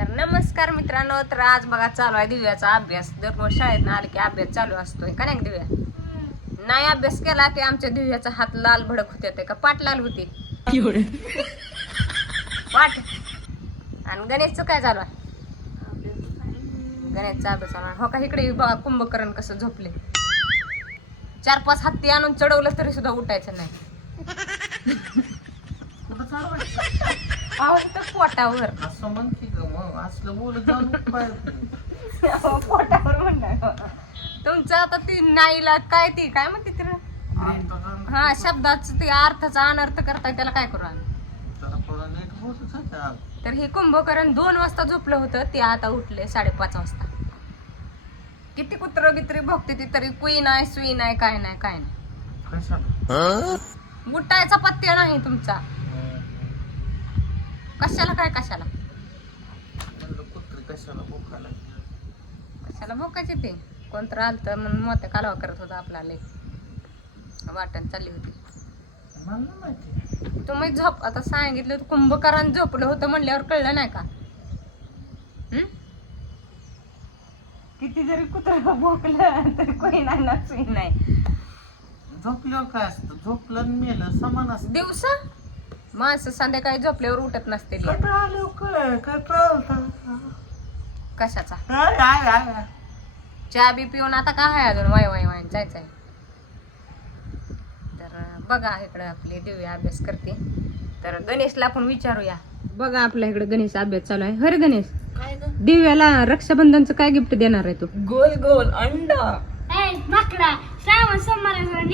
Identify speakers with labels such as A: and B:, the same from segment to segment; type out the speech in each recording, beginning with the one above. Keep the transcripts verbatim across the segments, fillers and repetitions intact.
A: तर नमस्कार मित्रांनो. तर आज बघा चालू आहे दिव्याचा अभ्यास. दररोज शाळेत आले की अभ्यास चालू असतोय का नाही दिव्या? नाही अभ्यास केला की आमच्या दिव्याचा हात लाल भडक होते का पाठ लाल होती पाठ. आणि गणेशचं काय चालू आहे? गणेशचा अभ्यास आहे. हो का? इकडे बघा कुंभकर्ण कसं झोपले. चार पाच हत्ती आणून चढवलं तरी सुद्धा उठायचं नाही. पोटावर पोटावर म्हणणार तुमचं आता ती नाईला काय ती काय म्हणते ती हा शब्दाच ते अर्थाचा अनर्थ करताय त्याला काय करू आम्ही? तर हे कुंभकर्ण दोन वाजता झोपलं होतं ते आता उठले साडेपाच वाजता. किती कुत्र बित्री भोगते ती तरी कुई नाही सुई नाही काय नाही काय नाही. उठायचा पत्त्या नाही तुमचा. कशाला काय कशाला कशाला भोकायचे ते कोणतं आलत म्हणून मोठ्या कालवा करत होता आपल्याला वाटण चालली होती. तुम्ही झोप आता सांगितलं कुंभकर्ण झोपलं होतं म्हणल्यावर कळलं नाही का? हम्म किती जरी कुत्रा भोकलं तरी कोणी नाही नसवी नाही.
B: झोपल्यावर काय असतं? झोपलं मेलं समान असतं.
A: दिवसा माणसं संध्याकाळी झोपल्यावर उठत नसते. कशाचा चहा बी पिऊन आता काय आहे अजून वाय वाय वाय जायचंय. तर बघा इकडे आपली दिव्या अभ्यास करते. तर गणेशला आपण विचारूया. बघा आपल्या इकडे गणेश अभ्यास चालू आहे. हर गणेश दिव्याला रक्षाबंधनचं काय गिफ्ट देणार आहे तू?
B: गोल गोल अंडा
C: माकडा श्रावण सोमवार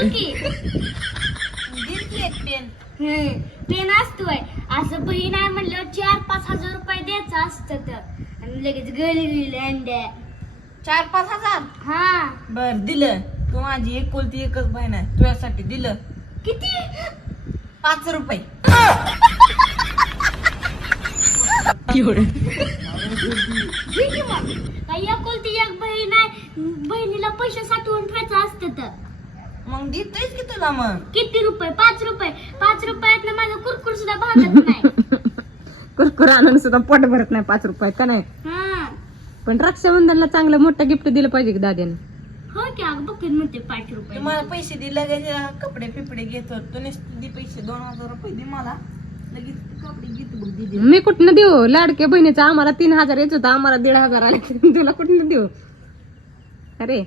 C: पेन असतोय. असं बही नाही म्हणलं चार पाच हजार रुपये द्यायचं असतं तर आणि लगेच गली गेले अंड्या.
B: चार पाच हजार
C: हा
B: बर दिलं. तू माझी एकुलती एकच बहीण आहे तुझ्यासाठी दिलं.
C: किती?
B: पाच रुपये.
C: काही एकुलती एक बहीण आहे बहिणीला पैसे साठवून ठेवायचं असतं तर
B: मग देतोयच की तुला. मग
C: किती रुपये? पाच रुपये. पाच रुपयात माझं कुरकुर सुद्धा भागत नाही.
A: कुरकुर आणून सुद्धा पोट भरत नाही पाच रुपयात का नाही?
C: हा
A: पण रक्षाबंधनला चांगलं मोठं गिफ्ट दिलं पाहिजे की दाद्यानं.
C: हो की अगं बघ म्हणते पाच रुपये.
B: तुम्हाला पैसे दे लगेच कपडे पिपडे घेतो. तू दे पैसे दोन हजार रुपये दे मला लगेच कपडे घेतो बघ दीदी.
A: मी कुठनं देऊ? लाडक्या बहिणीचा आम्हाला तीन हजार येत होता आम्हाला दीड हजार आले तुला कुठनं देऊ? अरे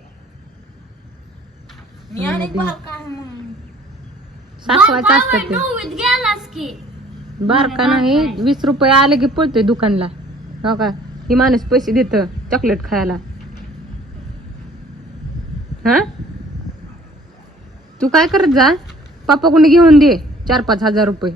B: मी आणि बाल काय मग
A: सासवायचं असतं ते.
C: नववीत गेलास की
A: बारका नाही वीस रुपये आले की पळतोय दुकानला. हो का? ही माणूस पैसे देत चॉकलेट खायला. हा तू काय करत जा? पप्पा कोणी घेऊन दे चार पाच हजार रुपये.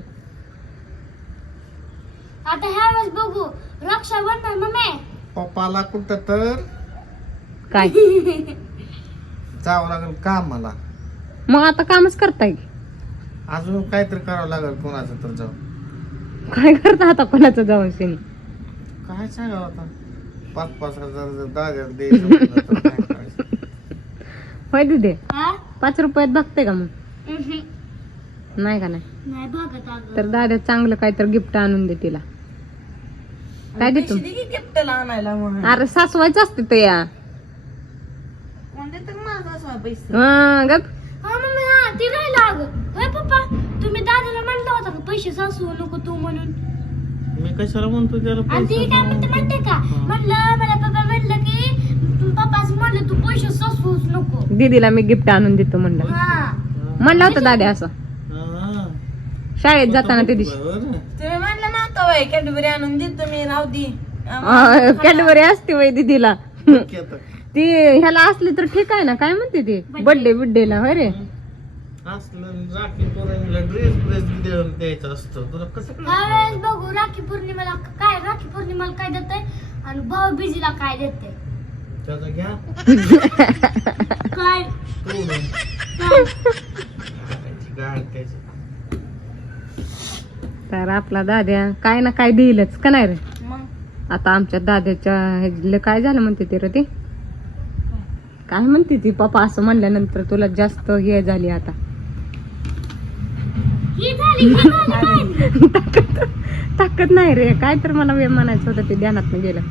C: आता ह्या वेळेस बघू रक्षाबंधन मम्मी.
D: पप्पाला कुठं तर
A: काय
D: जावं लागेल कामाला.
A: मग आता कामच करताय
D: अजून काहीतरी करावं लागेल कोणाचं तर जाऊ.
A: काय करता आता कोणाचं जाऊन शेणी?
D: काय सांगावं आता? पाच पाच हजार जर दाद्याला द्यायचं म्हटलं तर काय करायचं?
A: होय दिदे
C: हा?
A: पाच रुपयात बघते का मग?
C: उहुं.
A: नाही का? नाही
C: नाही भागत अगं.
A: तर दादा चांगलं काहीतरी गिफ्ट आणून दे तिला. काय देतो?
B: गिफ्टला आणायला मग
A: अरे सासवायचं असते ते या
B: कोणते तर माझा असं पैसे.
A: हा, गप.
C: हा मम्मी हा ती राहिला अगं. होय पप्पा तुम्ही दादाला म्हणलं होता का पैसे सासवू नको तू म्हणून?
D: मी कशाला म्हणतो त्याला
C: आणि ती काय म्हणते माहितीये का? म्हणलं मला पप्पा म्हणलं की पप्पाच म्हणलं तू पैसे सासवूच नको.
A: दीदीला मी गिफ्ट आणून देतो म्हणलं.
C: हा
A: म्हणलं होतं दादा असं
D: हा.
A: शाळेत जाताना ते दिवशी.
D: बरं.
B: तुम्ही म्हणलं ना आता वय कॅडबरी आणून देतो मी राहू दे.
A: कॅडबरी असते वय दीदीला.
D: नक्की आता.
A: ती ह्याला असली तर ठीक आहे ना. काय म्हणते ती बर्थडे बिड्डेला होय रे?
D: असलं राखी पौर्णिमेला ड्रेस ब्रेस देऊन द्यायचा असतो तुला कसं
C: ह्या वेळेस बघू राखी पौर्णिमेला काय राखी पौर्णिमेला काय देते आणि भाऊ बीजीला काय देते.
D: त्याचा घ्या
C: काय
D: तू
C: काय?
D: गाड त्याची.
A: तर आपला दाद्या काय ना काय देईलच का नाही रे?
B: मग
A: आता आमच्या दाद्याच्या ह्याला काय झालं म्हणते ते रे? ते काय म्हणते ती पप्पा असं म्हणल्यानंतर तुला जास्त हे झाली आता.
C: ही झाली ही झाली
A: ताकद ताकद नाही रे, काय तर मला वे म्हणायचं होतं ते ध्यानात गेलं.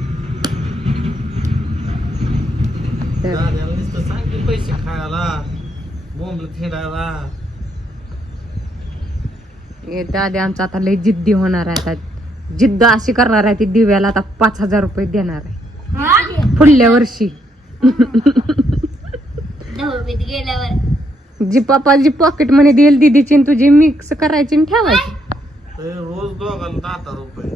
A: तर
D: दाद्याला नुसतं सांग की पैसे खायला बोंबल खेळायला.
A: हे दादा आमचा आता लय जिद्दी होणार आहे. आता जिद्द अशी करणार आहे ती दिव्याला आता पाच हजार रुपये देणार आहे
C: हा?
A: पुढल्या वर्षी.
C: दहावीत गेल्यावर
A: जी पप्पा जी पॉकेट मनी देईल दीदीची आणि तुझी मिक्स करायची आणि ठेवायची.
D: तर रोज दोघाला दहा दहा रुपये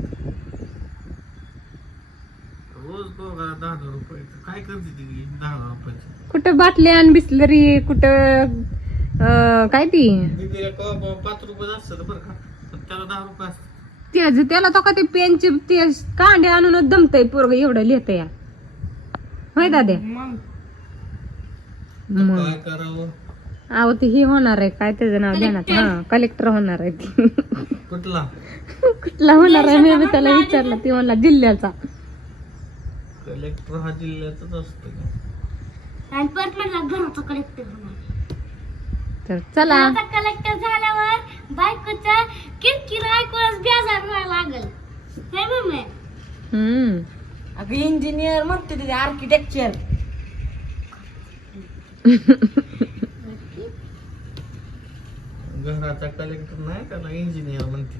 D: रोज दोघाला दहा दहा रुपये काय करते ती दहा दहा रुपयाची.
A: कुठं बाटली आणि बिस्लरी कुठं अं, काय ती
D: दीदीला कवा पाच रुपये असतं बरं का, पण त्याला दहा रुपये असतात.
A: त्याच त्याला तो का ते पेनचे ते कांडे आणून दमतय पोरग एवढं लिहित या होय दादे.
B: मग
A: मग
D: काय करावं.
A: अहो ते हे होणार आहे काय त्याचं नाव ध्यानात, हा कलेक्टर होणार आहे ती.
D: कुठला
A: कुठला होणार आहे मी बी त्याला विचारलं ती म्हणला जिल्ह्याचा.
D: कलेक्टर हा जिल्ह्याचाच असतो का?
C: आणि परत म्हटलं घराचा कलेक्टर होणार.
A: तर चला
C: घराचा कलेक्टर झाल्यावर बायकोचा किरकिर ऐकूनच बेजार व्हायला लागल. काय मम्मी
A: हम्म
B: अगं इंजिनियर म्हणते तिथे आर्किटेक्चर.
D: घराचा कलेक्टर नाही त्याला इंजिनियर म्हणते.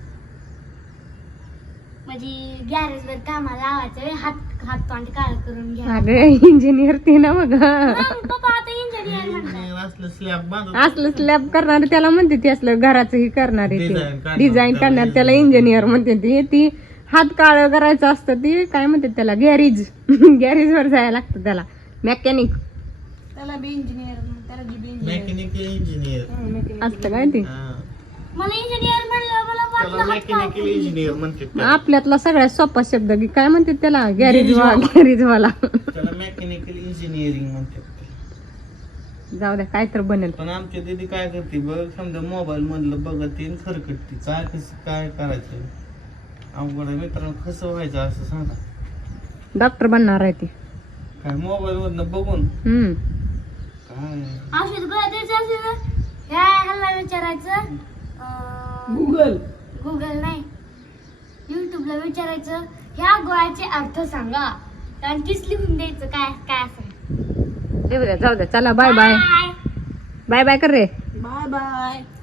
C: म्हणजे गॅरेज वर कामाला लावायचं हात हात तोंड काळ करून घ्या.
A: अगं इंजिनियर ते ना मग
C: मग पप्पा आता इंजिनियर म्हणतात.
D: इंजिनियर असलं स्लॅब बांधत
A: असलं स्लॅब करणार त्याला म्हणते ती, असलं घराचं ही करणार
D: Design
A: ते
D: करणार,
A: डिझाईन
D: त्याला
A: करणार त्याला इंजिनियर म्हणते ती. ती हात काळ करायचं असतं ती काय म्हणते त्याला गॅरेज गॅरेज वर जायला लागतं त्याला मेकॅनिक
B: त्याला बी इंजिनियर त्याला जी बी इंजिनियर
D: मेकॅनिकल इंजिनियर
A: असतं काय ते.
C: मला इंजिनियर म्हणलं मला
D: त्याला
C: वाटलं हात काळ
D: मेकॅनिकल इंजिनियर म्हणते त्याला.
A: आपल्यातला सगळ्यात सोपा शब्द की काय म्हणते त्याला गॅरेज गॅरेज वाला.
D: त्याला मेकॅनिकल इंजिनिअरिंग म्हणते.
A: जाऊ द्या काय तर बनेल.
D: पण आमची दीदी काय करते बघ, समजा मोबाईल मधलं बघत येईल खरकटते काय कसं काय करायचं अवघड आहे मित्रांनो. कसं व्हायचं असं सांगा.
A: डॉक्टर बनणार आहे ती.
D: काय मोबाईल मधनं बघून
A: हम्म
D: काय
C: औषध गोळ्या द्यायचं असेल ना, ह्या ह्याला विचारायचं
B: गुगल.
C: गुगल नाही युट्यूबला विचारायचं ह्या गोळ्याचे अर्थ सांगा आणि तीच लिहून द्यायचं काय काय असं.
A: जाऊ द्या जाऊ द्या चला बाय बाय बाय बाय कर रे.
B: Bye bye.